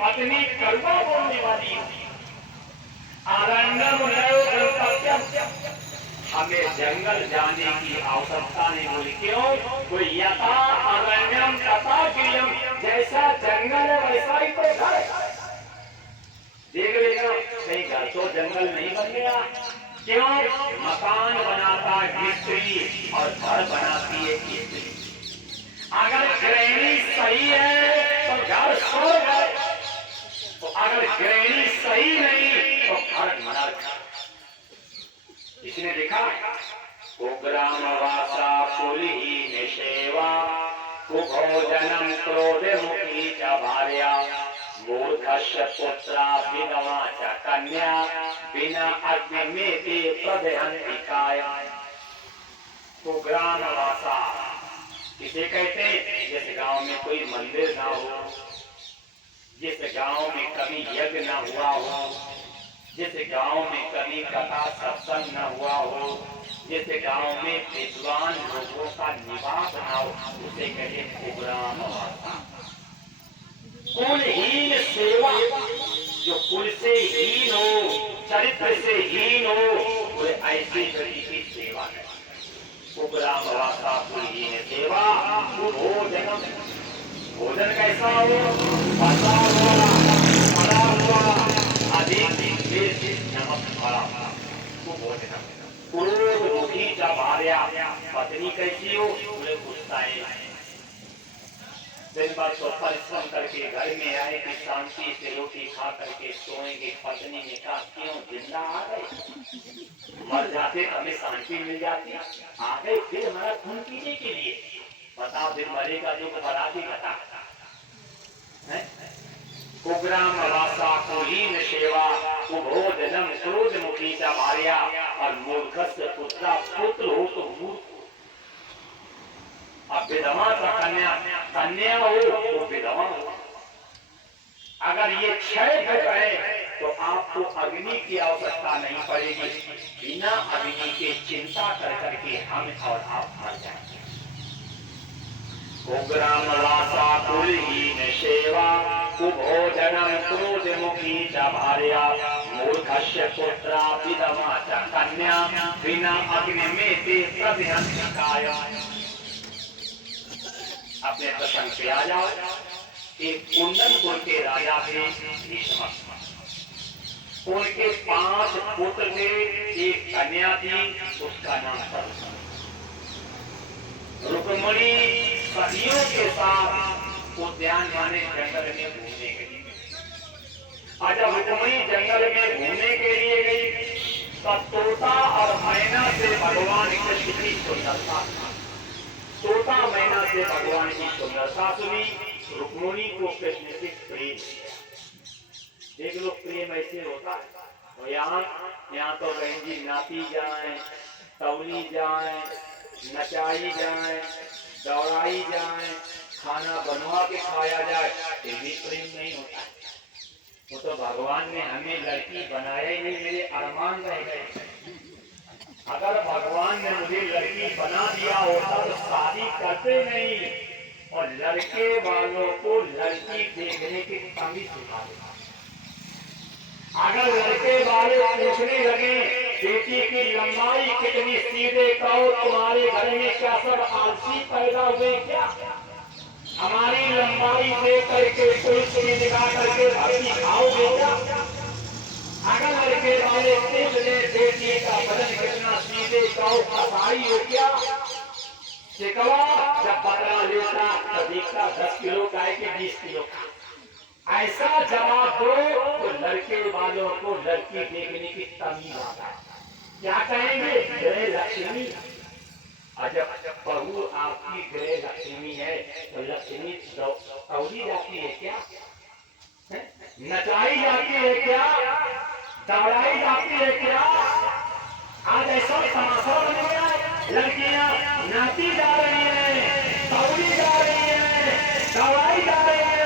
पत्नी कड़वा बोलने वाली होती। अरण्यम नयो गंतव्यम, हमें जंगल जाने की आवश्यकता नहीं। बोली क्यों? कोई यथा अरण्यम तथा गृहम, जैसा जंगल है वैसा ही तो घर है। देख लेना कहीं घर तो जंगल नहीं बन गया। क्यों? मकान बनाता है मिस्त्री और घर बनाती है स्त्री। अगर गृहिणी सही है तो घर स्वर्ग है, तो अगर गृहिणी सही नहीं तो घर नरक। इसने देखा कुग्राम वासा कुलहीन सेवा, कुभोजनम क्रोध मुखी च भार्या, मूर्खस्य पुत्रा विधवा च कन्या, बिना अग्नि में ते प्रदहन्ति काया। कुग्राम वासा इसे कहते हैं जिस गांव में कोई मंदिर ना हो, जिस गांव में कभी यज्ञ ना हुआ हो, जिस गांव में कभी कथा सत्संग न हुआ हो, जिस गांव में विद्वान लोगों का निवास न हो, उसे कहे कुग्राम वासा। कुलहीन सेवा, जो कुल से हीन हो, चरित्र से हीन हो, वो ऐसी व्यक्ति की सेवा है। कुग्राम वासा कुलहीन सेवा, भोजनम, भोजन कैसा हो? पका हुआ, पड़ा हुआ, अधिक नमक भरा भोजनम। क्रोध मुखी च भार्या, पत्नी कैसी हो? पूरे गुस्साए, दिन भर तो परिश्रम करके घर में आए कि शांति से रोटी खा करके सोएंगे। पत्नी ने कहा क्यों जिंदा आ गए? मर जाते हमें शांति मिल जाती, आ गए फिर हमारा खून पीने के लिए। बताओ दिन मरेगा जो बराती घटा है। कुग्राम वासा कुलीन सेवा, कुभोजनम क्रोध मुखी च भार्या, और मूर्खस्य पुत्रा, पुत्र हो तो मूर्ख। अब विधवा का कन्या, कन्या हो तो विधवा हो। अगर ये 6 घट है तो आपको अग्नि की आवश्यकता नहीं पड़ेगी। बिना अग्नि के चिंता कर करके हम और आप मर जाएंगे। कुग्राम वासा कुलहीन सेवा, कुभोजनम क्रोध मुखी च भार्या, मूर्खस्य पुत्रा विधवा च कन्या, बिना अग्नि में ते प्रदहन्ति काया। अपने प्रसंग पे आ जाओ। एक कुंदनपुर के राजा थे भीष्म, उनके 5 पुत्र थे, एक कन्या थी, उसका नाम था रुक्मिणी। सदियों के साथ उद्यान माने जंगल में घूमने गई। और जब रुक्मिणी जंगल में घूमने के लिए गई तब तोता और मैना से भगवान कृष्ण की सुंदरता, तोता मैना से भगवान की सुंदरता सुनी। रुक्मिणी को कृष्ण से प्रेम। देख लो प्रेम ऐसे होता है। तो यहाँ तो बहन जी नाती जाए, तौली जाए, नचाई जाए, दौड़ाई जाए, खाना बनवा के खाया जाए, ये भी प्रेम नहीं होता है। वो तो भगवान ने हमें लड़की बनाया ही नहीं, मेरे अरमान रह गए। अगर भगवान ने मुझे लड़की बना दिया होता तो शादी करते नहीं, और लड़के वालों को लड़की देखने की तमीज सिखा देता। अगर लड़के वाले पूछने लगे बेटी की लंबाई कितनी, सीधे कहो तुम्हारे घर में क्या सब आलसी पैदा हुए क्या? हमारी लंबाई देख करके कोई सुनी निकाल करके भक्ति खाओगे क्या? अगर लड़के वाले पूछने बेटी का वजन कितना, सीधे कहो फसाई हो क्या? शिकवा जब बदला लेता तो देखता 10 किलो का है कि 20 किलो का। ऐसा जवाब दो तो लड़के वालों को लड़की देखने की तमीज आता है। क्या कहेंगे? गृह लक्ष्मी। अजब बहू आपकी गृह लक्ष्मी है तो लक्ष्मी तौली जाती है क्या? नचाई जाती है क्या? दौड़ाई जाती है क्या? आज ऐसा तमाशा बन गया। लड़कियां नाती जा रही है, तौली जा रही है, दौड़ाई जा रही है,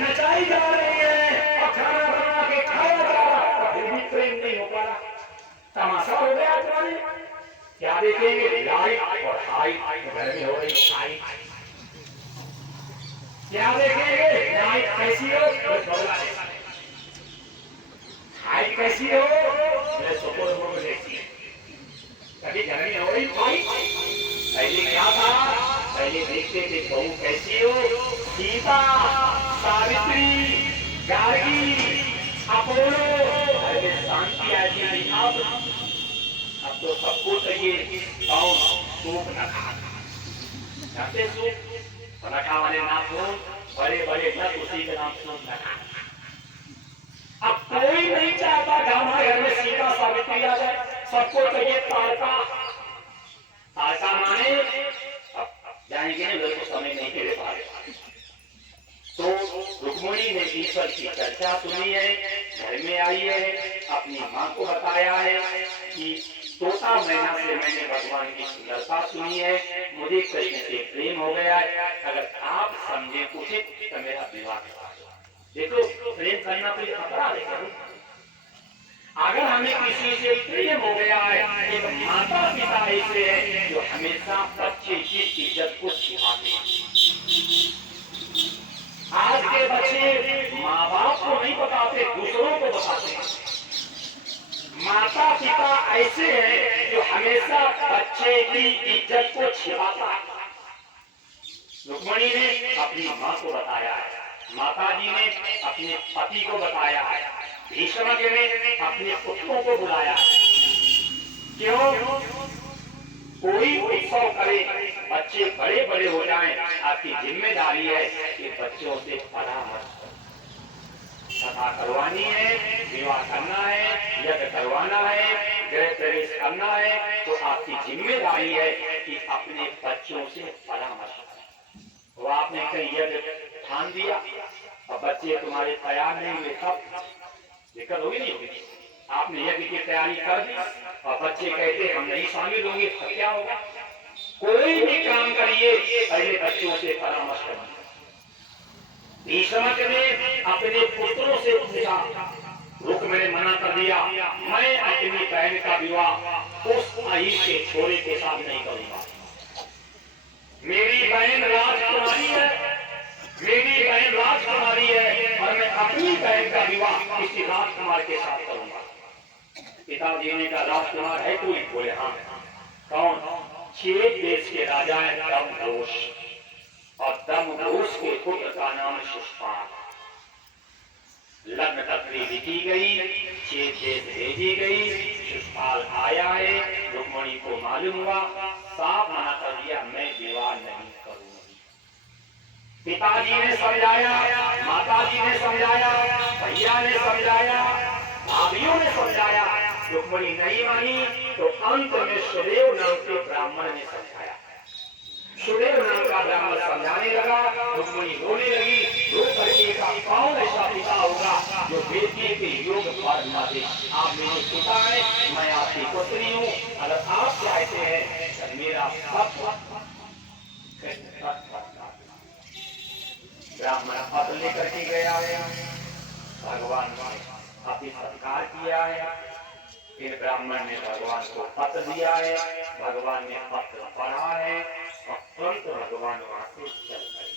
नचाई जा रही है, और खाना बना के खाया जा रहा है, फिर भी प्रेम नहीं हो पा रहा। तमाशा हो गया तुम्हारे। क्या देखेंगे? लाइट और हाइट, घर में हो रही हाइट। क्या देखेंगे? लाइट कैसे कैसी हो? हाइट कैसी हो? मैं सुपर मोड़ जैसी। कभी घर में हो रही भाई? पहले क्या था? पहले देखते थे बहू कैसी हो? सीता, सावित्री, गार्गी, अपोलो, अरे शांति आ गई। अब तो सबको चाहिए कौन? सूप रखा। जानते सूप रखा वाले नाखून बड़े बड़े नट, उसी के नाम सूप रखा। अब कोई नहीं चाहता कि हमारे घर में सीता सावित्री आ जाए, सबको चाहिए तारका। तारका माने अब जाएंगे ना, लोग समय नहीं दे पाए। तो रुक्मिणी ने ईश्वर की चर्चा सुनी है, घर में आई है, अपनी माँ को बताया है कि तोता मैना से मैंने भगवान की सुंदरता सुनी है, मुझे कृष्ण से प्रेम हो गया है, अगर आप समझे उचित तो मेरा विवाह करा दो। देखो प्रेम करना कोई अपराध है। अगर हमें किसी से प्रेम हो गया है, एक माता पिता ऐसे है जो हमेशा बच्चे की इज्जत को सिखाते हैं। आज के बच्चे माँ बाप को नहीं बताते, दूसरों को बताते हैं। माता पिता ऐसे हैं जो हमेशा बच्चे की इज्जत को छिपाता है। रुक्मिणी ने अपनी माँ को बताया है, माता जी ने अपने पति को बताया है, भीष्म जी ने अपने पुत्रों को बुलाया है। क्यों? कोई उत्सव करे, बच्चे बड़े बड़े हो जाएं, आपकी जिम्मेदारी है कि बच्चों से परामर्श कथा करवानी है, विवाह करना है, यज्ञ करवाना है, गृह प्रवेश करना है, तो आपकी जिम्मेदारी है कि अपने बच्चों से परामर्श करें। तो आपने कहीं यज्ञ ठान दिया और बच्चे तुम्हारे तैयार नहीं हुए, तब दिक्कत होगी नहीं होगी? आपने यज्ञ की तैयारी कर दी और बच्चे कहते हम नहीं शामिल होंगे, तो क्या होगा? कोई भी काम करिए पहले बच्चों से परामर्श करिए। भीष्म ने अपने पुत्रों से पूछा, रुक्मिणी ने मना कर दिया, मैं अपनी बहन का विवाह उस आई के छोरे के साथ नहीं करूंगा। मेरी बहन राजकुमारी है, मेरी बहन राजकुमारी है और मैं अपनी बहन का विवाह किसी राजकुमार के साथ करूंगा। पिताजी ने कहा राजकुमार है कोई? बोले हाँ। कौन? 6 देश के राजा है दमघोष, और दमघोष के पुत्र का नाम शिशुपाल। लग्न तकरीब की गई, 6 देश भेजी गई, शिशुपाल आया है, रुक्मिणी को मालूम हुआ, साफ मना कर दिया मैं विवाह नहीं करूंगी। पिताजी ने समझाया, माताजी ने समझाया, भैया ने समझाया, भाभियों ने समझाया, रुक्मिणी नहीं मानी। तो अंत में सुदेव नाम के ब्राह्मण ने समझाया। सुदेव नाम का ब्राह्मण समझाने लगा, रुक्मिणी रोने लगी। रो करके का कौन ऐसा पिता होगा जो बेटी के योग पर न दे? आप मेरे पिता हैं, मैं आपकी पुत्री हूँ, अगर आप चाहते हैं मेरा ब्राह्मण पत्र लेकर के गया है, भगवान ने अपनी सत्कार किया है, फिर ब्राह्मण ने भगवान को पत्र दिया है, भगवान ने पत्र पढ़ा है और तुरंत भगवान वहां से चल पड़े।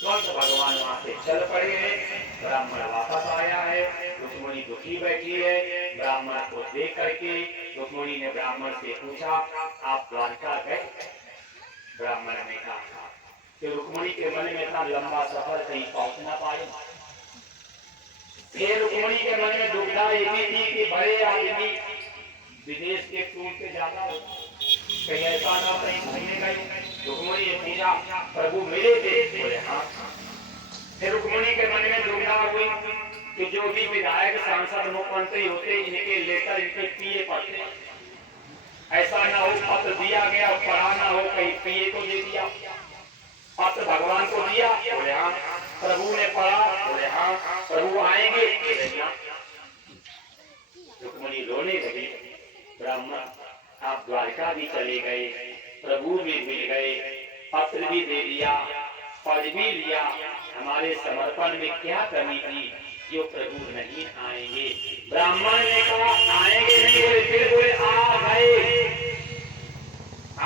तुरंत भगवान वहां से चल पड़े हैं। ब्राह्मण वापस आया है, रुक्मिणी दुखी बैठी है। ब्राह्मण को देख करके रुक्मिणी ने ब्राह्मण से पूछा आप द्वारका गए? ब्राह्मण ने कहा कि रुक्मिणी के मन में इतना लंबा सफर कहीं पहुंच ना पाए। फिर रुक्मिणी के मन में दुविधा ये थी कि बड़े आदमी विदेश के टूर पे जाता हो, कहीं ऐसा ना कहीं घूमने गए। रुक्मिणी ने पूछा प्रभु मिले थे? बोले हाँ। फिर रुक्मिणी के मन में दुविधा हुई कि जो भी विधायक सांसद मुख्यमंत्री होते इनके लेकर इनके पिए पड़ते, ऐसा ना हो पत्र दिया गया पढ़ा ना हो कहीं पिए को दे दिया। पत्र भगवान को दिया? बोले हाँ। प्रभु ने पढ़ा? बोले हाँ। प्रभु आएंगे? बोले हाँ। रुक्मिणी रोने लगी। ब्राह्मण आप द्वारका भी चले गए, प्रभु भी मिल गए, पत्र भी दे दिया, पढ़ भी लिया, हमारे समर्पण में क्या कमी थी जो प्रभु नहीं आएंगे? ब्राह्मण ने कहा आएंगे नहीं, बोले फिर बोले आ गए।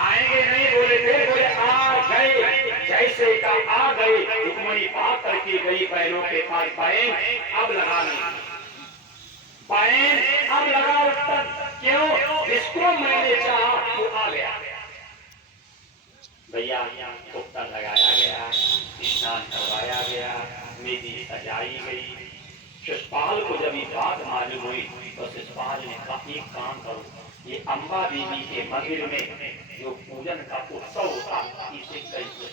आएंगे नहीं बोले, फिर बोले आ गए। जैसे देखा आ गए, रुक्मिणी भाग करके गई पैरों के पास, पैन अब लगा नहीं, पैन अब लगा उत्तर, क्यों? जिसको मैंने चाहा वो आ गया। भैया उत्तर लगाया गया, स्नान करवाया गया, मेदी सजाई गई। शिषपाल को जब ये बात मालूम हुई तो शिषपाल ने कहा एक काम करो, ये अम्बा देवी के मंदिर में जो पूजन का उत्सव होता इसे कैसे?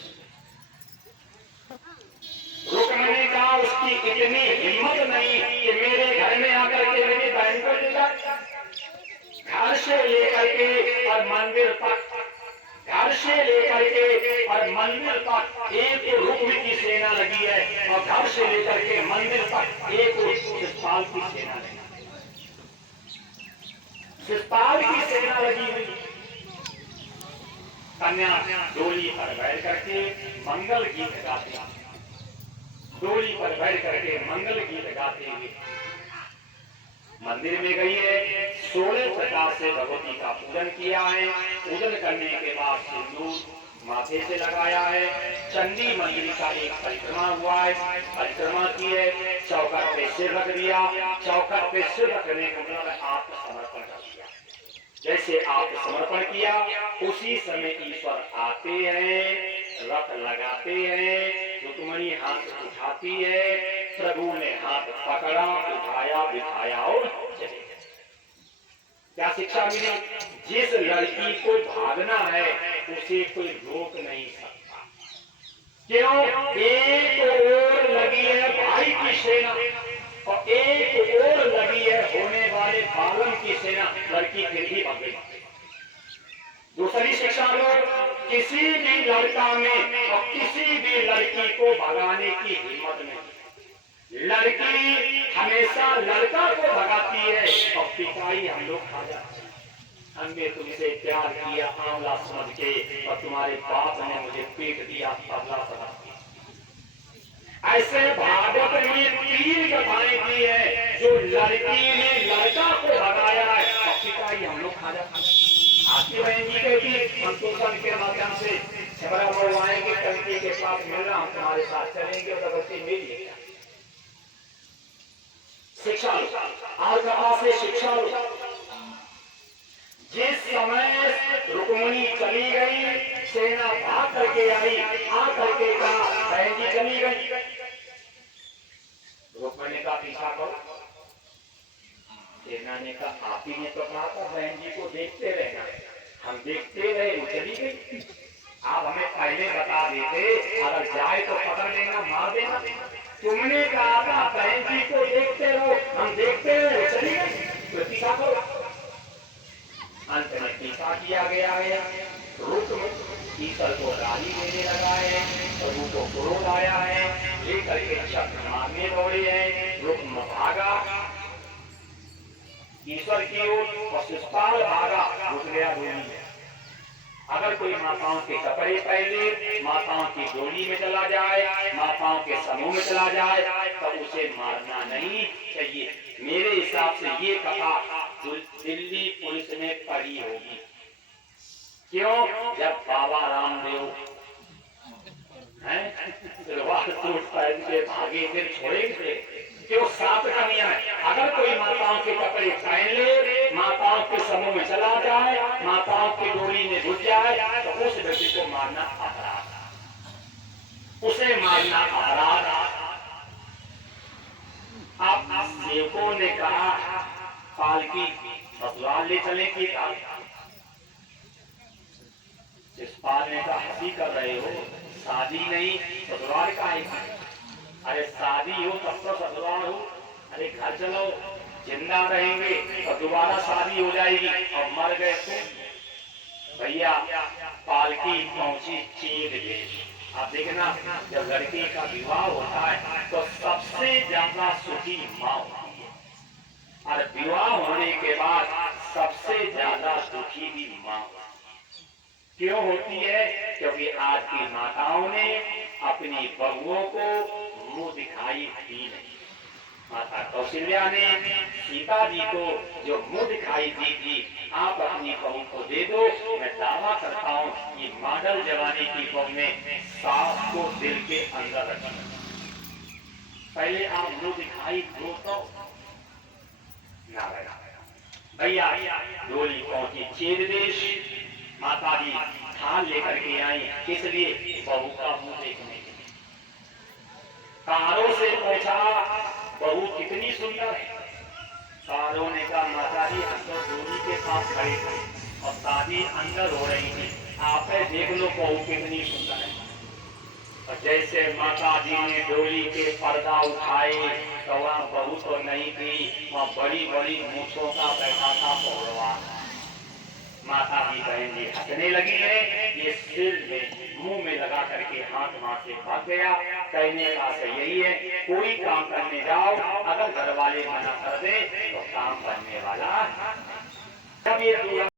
रुक्मिणी ने कहा उसकी इतनी हिम्मत नहीं कि मेरे घर में आकर के मेरी बहन को ले जाए, घर से लेकर के और मंदिर तक, घर से लेकर के और मंदिर तक एक रुक्मिणी की सेना लगी है, और घर से लेकर के मंदिर तक एक शिषपाल की सेना लगी, शिषपाल की सेना लगी हुई। कन्या डोली पर बैठ करके मंगल गीत गाते, डोली पर बैठ करके मंगल गीत गाते हुए मंदिर में गई है। 16 प्रकार से भगवती का पूजन किया है। पूजन करने के बाद सिंदूर माथे से लगाया है। चंडी मंदिर का एक परिक्रमा हुआ है, परिक्रमा की है, चौखट पे सिर रख दिया। चौखट पे सिर रखने का मतलब आत्मसमर्पण कर दिया। जैसे आप समर्पण किया उसी समय ईश्वर आते हैं, रथ लगाते हैं, रुक्मिणी हाथ उठाती है, प्रभु ने हाथ पकड़ा, उठाया, बिठाया और चले गए। क्या शिक्षा मिली? जिस लड़की को भागना है उसे कोई रोक नहीं सकता। क्यों? एक ओर लगी है भाई की सेना और एक ओर लगी है होने वाले बालन की सेना, लड़की फिर भी भाग गई। दूसरी शिक्षा लो, किसी भी लड़का में और किसी भी लड़की को भगाने की हिम्मत नहीं। लड़की हमेशा लड़का को भगाती है और पिटाई हम लोग खा जाते हैं। हमने तुमसे प्यार किया आंवला समझ के और तुम्हारे बाप ने मुझे पीट दिया तबला समझ के। ऐसे भागवत में 3 कथाएं की है जो लड़की ने लड़का को भगाया है और पिटाई हम लोग खा जाते हैं। आपकी बहन जी कहती हम तुलसन के माध्यम से छबरा बोलवाएंगे, टंकी के पास मिलना, हम तुम्हारे साथ चलेंगे और बच्चे मिलिए। शिक्षा लो, आज कथा से शिक्षा लो। जिस समय रुक्मिणी चली गई, सेना भाग करके आई, आ करके कहा बहन जी चली गई। रुक्मिणी का पीछा करो। सेना ने कहा आप ही ने तो कहा था बहन जी को देखते रहना, हम देखते रहे, वो चली गई। आप हमें पहले बता देते, अगर जाए तो पकड़ लेना, मार देना। तुमने कहा था बहन जी को देखते रहो, हम देखते रहे, वो चली गई, तो पीछा करो। अंत में पीछा किया गया है। रुक्म ईश्वर को गाली देने लगा है, प्रभु को क्रोध आया है, लेकर के चक्र मारने दौड़े हैं। रुक्म भागा ईश्वर की ओर और शिषपाल भागा, रुक गया डोली। अगर कोई माताओं के कपड़े पहले माताओं की डोली में चला जाए, माताओं के समूह में चला जाए, तो उसे मारना नहीं चाहिए। मेरे हिसाब से ये कथा दिल्ली पुलिस ने पढ़ी होगी। क्यों? जब बाबा रामदेव सूट पहन के भागे थे, छोड़ेंगे क्यों? 7 का नियम है। अगर कोई माताओं के कपड़े पहन ले, माताओं के समूह में चला जाए, माताओं की डोली में घुस जाए, तो उस व्यक्ति को मारना अपराध, उसे मारना अपराध। अब सेवकों ने कहा पालकी ससुराल ले चले की शिषपाल ने कहा हंसी कर रहे हो, शादी नहीं ससुराल का है। अरे शादी हो तब तो ससुराल हो, अरे घर चलो, जिंदा रहेंगे और दोबारा शादी हो जाएगी और मर गए तो। भैया पालकी पहुंची चीर देश। आप देखना जब लड़की का विवाह होता है तो सबसे ज्यादा सुखी माँ होती है, और विवाह होने के बाद सबसे ज्यादा दुखी भी माँ होती है। क्यों होती है? क्योंकि आज की माताओं ने अपनी बहुओं को मुंह दिखाई दी नहीं। माता कौशल्या ने सीता जी को जो मुंह दिखाई दी थी, आप अपनी बहू को दे दो, मैं दावा करता हूँ ये मॉडल जवानी की बहू में सास को दिल के अंदर रखना। पहले आप मुंह दिखाई दो तो ना लगा भैया। डोली पहुंची चीर देश, माता जी थाल लेकर के आई, किस लिए? बहू का मुंह देखने के लिए। कारों से पूछा बहू कितनी सुंदर है। कारों ने कहा माता जी हम तो डोली के पास खड़े थे और शादी अंदर हो रही थी, आप देख लो बहू कितनी सुंदर है। और जैसे माता जी ने डोली के पर्दा उठाए तो वहां बहू तो नहीं थी, वहां बड़ी बड़ी मूछों का बैठा था पौरवा। माता जी बहन जी हंसने लगी है, ये सिर में मुंह में लगा करके हाथ वहां से भाग गया। कहने का आशय यही है, कोई काम करने जाओ अगर घर वाले मना कर दे तो काम करने वाला। जब ये